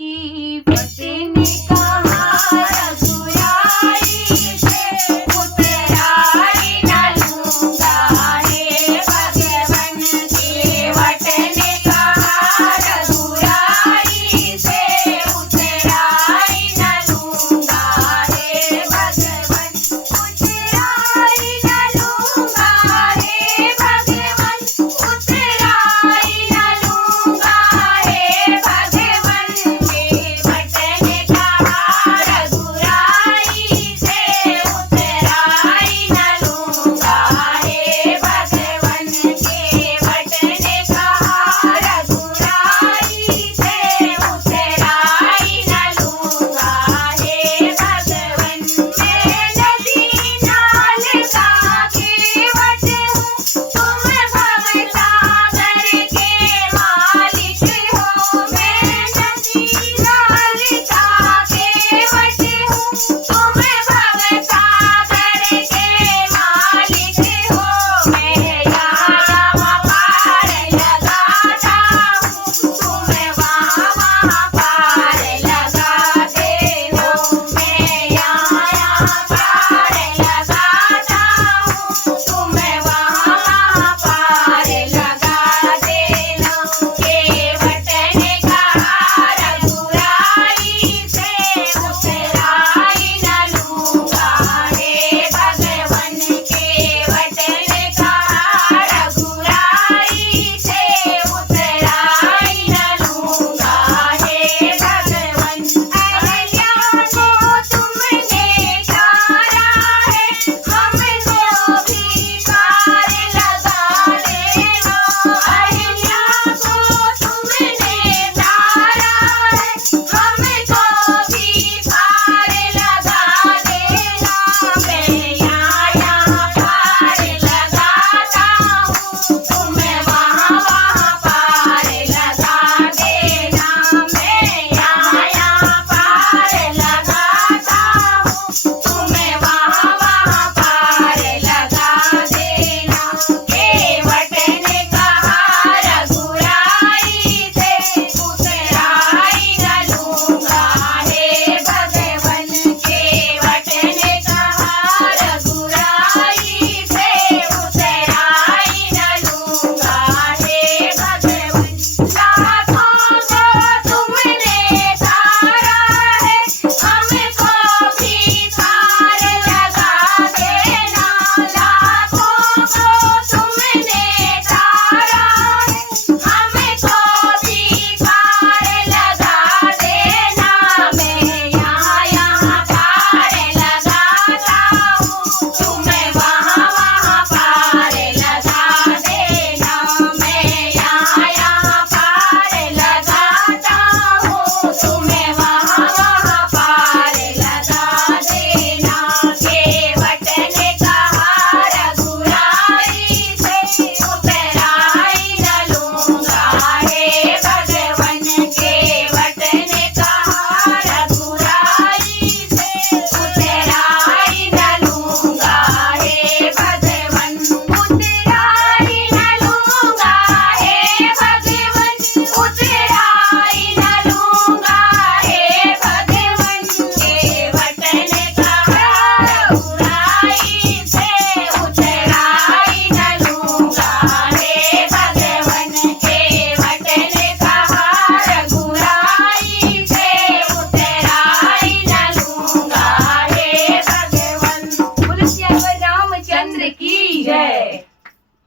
की बटने कहा रघुराई से उतराई न लूंगा हे भगवन के बटने कहा रघुराई से उतराई न लूंगा हे भगवन उतराई न लूंगा हे भगवन उतराई न लूंगा हे भगवन के बटने कहा रघुराई से उतराई न लूंगा हे भगवन के बटने कहा रघुराई से उतराई न लूंगा हे भगवन मैं नदी नाल का केवट हूँ तुम भवसागर के मालिक हो मैं नदी नाल का केवट हूँ तुम भवसागर के मालिक हो मैं यहाँ पार लगाता हूँ तुम वहाँ पार लगाते हो मैं यहाँ पार लगाता हूँ तुम वहाँ पार लगा देना के बटने कहा रघुराई से उतराई न लूंगा हे भगवन के बटने कहा रघुराई से उतराई न लूंगा हे भगवन अहल्या को तुमने तारा है हमको भी पार लगा देना अहल्या को तुमने तारा है हमको भी पार लगा देना मैं यहाँ पार लगाता हूँ तुम वहाँ पार लगा देना मैं यहाँ पार लगाता हूँ तुम वहाँ पार लगा देना के बटने कहा रघुराई से उतराई न लूंगा हे भगवन के बटने कहा रघुराई से उतराई न लूंगा हे भगवन लाखों को तुमने तारा है हमको भी पार लगा देना लाखों को तुमने तारा है हमको भी पार लगा देना मैं यहाँ पार लगाता हूँ तुम वहाँ पार लगा देना मैं यहाँ पार लगाता हूँ तुम वहाँ पार लगा देना के बटने कहा रघुराई से उतराई न लूंगा हे भगवन के बटने कहा रघुराई से उतराई न लूंगा हे भगवन उतराई न लूंगा हे भगवन उतराई न लूंगा हे भगवन के बटने कहा रघुराई से उतराई न लूंगा हे भगवन के बटने कहा रघुराई से उतराई न लूंगा हे भगवन। बोलो श्री रामचंद्र की जय।